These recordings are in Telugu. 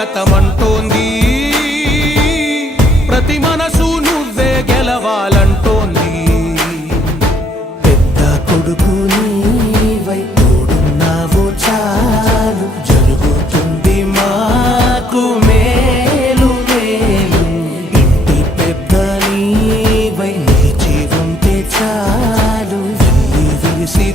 స్వాగతం అంటోంది ప్రతి మనసు నువ్వే గెలవాలంటోంది. పెద్ద కొడుకు నీవై తోడున్నావు చాలు. జరుగుతుంది మాకు మేలు మేలు. ఇంటి పెద్ద నీవై నిలిచి ఉంటే చాలు. వెళ్ళి విరిసి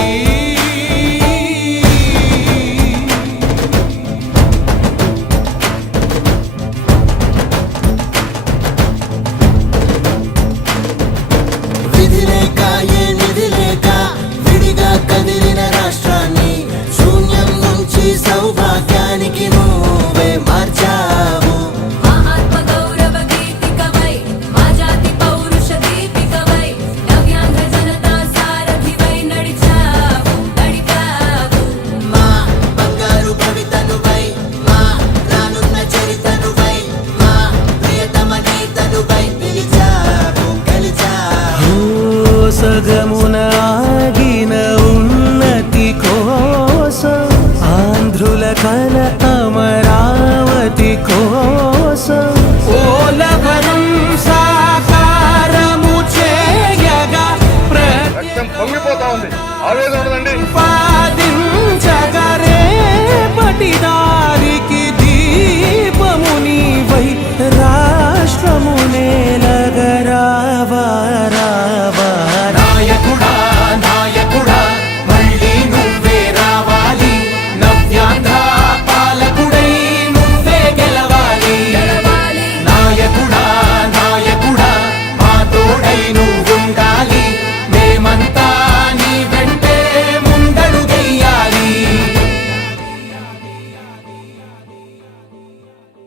ఆల్వేస్ ఉండదండి